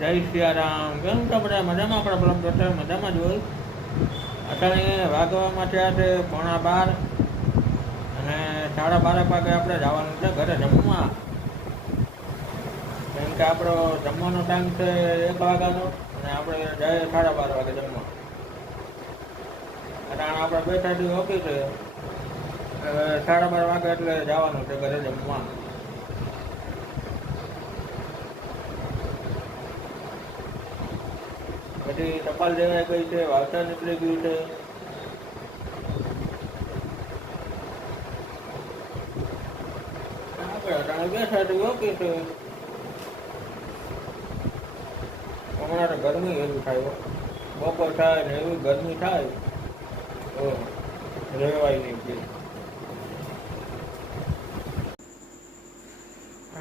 જય સિયારામ. કેમ છો બધા? મજામાં? આપણા બ્લોગ જોતા મજામાં જ હોય. અત્યારે વાગવામાં થયા છે 11:15 અને 12:30 વાગે આપણે જવાનું છે ઘરે જમવા. કેમ કે આપણો જમવાનો ટાઈમ છે 1 વાગ્યાનો અને આપણે જઈએ 12:30 વાગે જમવા. અત્યારે આપણે બેઠા છીએ ઓફિસે, 12:30 વાગે એટલે જવાનું છે ઘરે જમવા. બધી ટપાલ દેવાઈ ગઈ છે, વાવતર નીકળી ગયું છે. આપણે અત્યારે બેઠા છીએ ઓફિસે. હમણાં તો ગરમી એવી થાય, બપોર થાય ને એવી ગરમી થાય તો રહેવાય નહીં.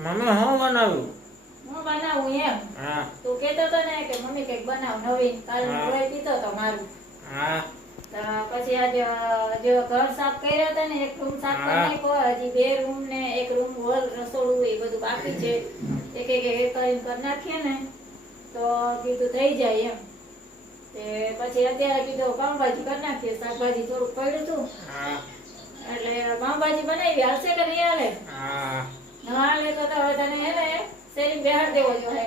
મમ્મી શું બનાવ્યું? હું બનાવું એમ? હા. તું કહેતો તો ને કે મમ્મી કઈક બનાવ નવીન. કાલ રોય પીતો તો મારું. હા. તો પછી આજે જો ઘર સાફ કર્યા હતા ને, એક રૂમ સાફ કરી નાખ્યો, હજી 2 રૂમ ને એક રૂમ હોલ રસોડું એ બધું બાકી છે. એક કરીને કરી નાખીએ ને તો કીધું થઈ જાય એમ. તે પછી અત્યારે કીધું પાઉંભાજી કરી નાખીએ. શાકભાજી થોડુંક પડ્યું હતું એટલે પાઉંભાજી બનાવી. હાલશે કે નહીં હાલે? ના હાલે તો હવે તને હે ને શેરી બેહાડ દેવો જોઈએ.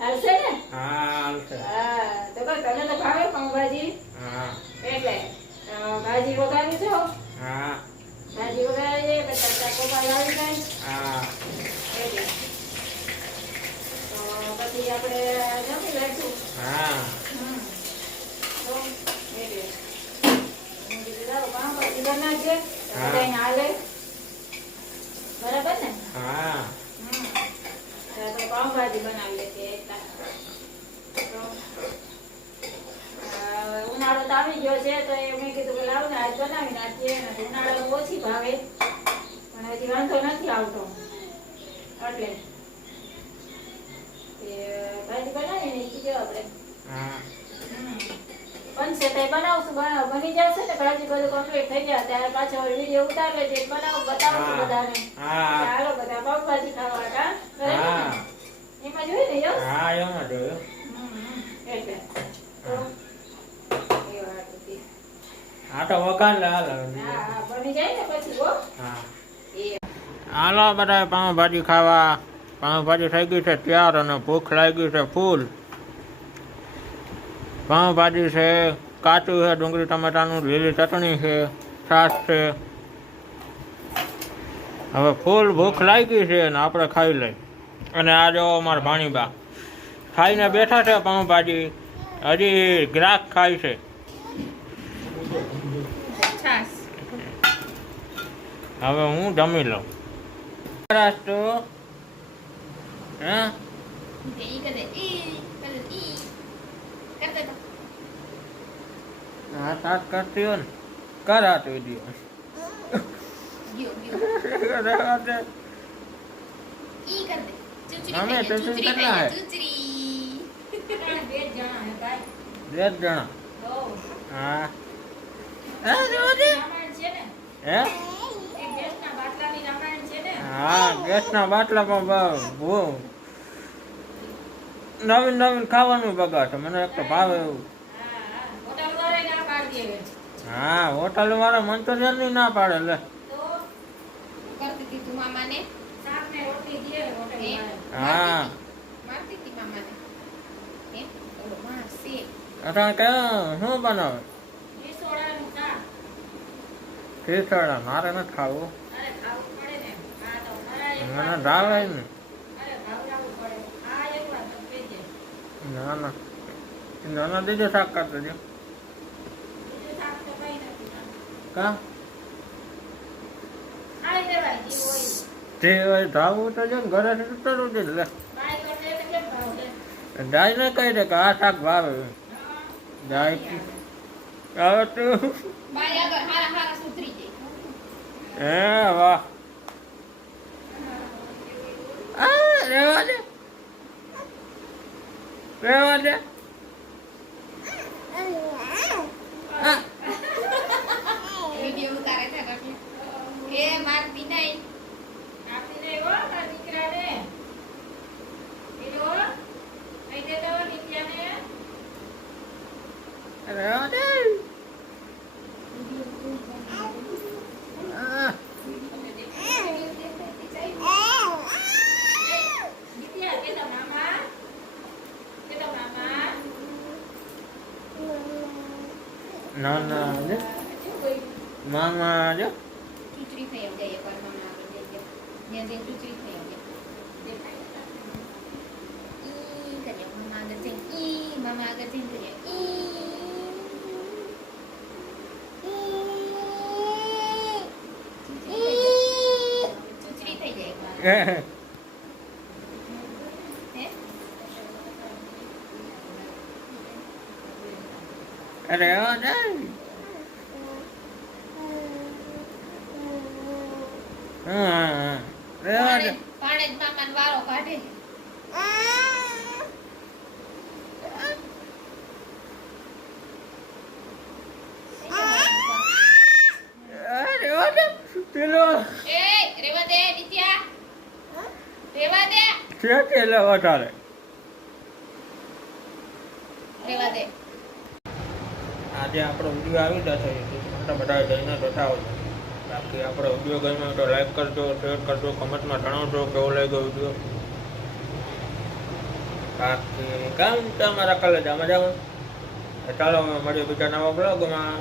હાલશે ને? હા હાલશે. હા તો કહો તને તો ભાવે પાઉંભાજી? હા. એટલે ભાજી વઘારી છો? હા. ભાજી વઘારીએ કે તરતા કોપા લાવી જાય? હા. એટલે તો પછી આપણે જમી લઈશું. હા. તો એટલે હું કીધું ચાલો પાઉંભાજી બનાવજે. બધાને હાલે બરાબર ને? હા. તો પાઉંભાજી બનાવીએ છીએ એટલા. ઉનાળો તો આવી ગયો છે તો મેં કીધું કે લાવ ને આજ બનાવી નાખીએ. ઉનાળો ઓછી ભાવે પણ હજી વાંધો નથી આવતો એટલે ભાજી બનાવી ને કીધું આપણે બનશે તો બનાવશું. બની જશે ને ભાજી બધું કમ્પ્લીટ થઈ જાય ત્યારે પાછો વિડીયો ઉતાર લેજે, બતાવશું બધાને. ચાલો બધા પાઉંભાજી ખાવા હતા એમાં જોયું ને? યસ. હા એમાં જોયું. એટલે આ તો વઘાર લે હાલ. હા બની જાય ને પછી હો. હા. હાલો બધા પાઉંભાજી ખાવા. પાઉંભાજી થઈ ગઈ છે તૈયાર અને ભૂખ લાગી છે ફૂલ. પાઉંભાજી છે, કાચું છે, ડુંગળી ટમેટાનું, લીલી ચટણી છે, છાશ છે. હવે ફૂલ ભૂખ લાગી છે ને આપણે ખાઈ લઈ. અને આ જો અમારા ભાણીબા ખાઈને બેઠા છે પાઉંભાજી. હજી ગ્રાહક ખાય છે. હવે હું જમી લઉં. તો હા સાત કરતી હોય ને કર હાથ વિડીયો. અમે ટ્યુશન કેટલા હે? 2 જણા. હા. હે? હા ગેસના બાટલા પણ નવીન નવીન ખાવાનું બગાડે. મને એક તો ભાવે એવું. હા હોટલ વાળા મંચુરિયન ની ના પાડે. લે હા અટાણે કયા શું બનાવે? ખીચડા. મારે નથી ખાવું. મને ભાવે ને. ના ના નાના દીજો શાક કાઢતો જો. કા તે ધાવું તો જો ને ઘરે ઉતરવું છે. લે જાય ને કહી દે કે આ શાક ભાવે. જાય હવે તું હે વાહ. રેવા દે રેવા દે. વિડિયો ઉતારે છે પછી એ મારતી નહીં. આપી દે હો મારા દીકરાને. નાના જો શું કોઈ મામા જો ચૂચરી થઈ આવ જાય એકવાર મામા આગળ જઈ ગયા ત્યાં જઈને ચૂચરી થઈ આવ દેખાય ઈ કરીએ મામા આગળ જઈને ઈ મામા આગળ જઈને કરીએ ચૂચરી થઈ જાય એકવાર હે અરે ઓ ના હા રેવા દે પાણે જ મામાનો વારો કાઢે રેવા દે પેલો એ રેવા દે નિત્યા રેવા દે છે પેલો વધારે રેવા દે આજે આપણો વિડીયો આવી જશે માટે બધા જઈને જોતા હોય બાકી આપણો વિડીયો ગમ્યો તો લાઈક કરજો શેર કરજો કમેન્ટમાં જણાવજો કેવો લાગ્યો વિડીયો બાકી કામ તમારા કલે મજામાં ચાલો મળીએ બીજા નવા બ્લોગમાં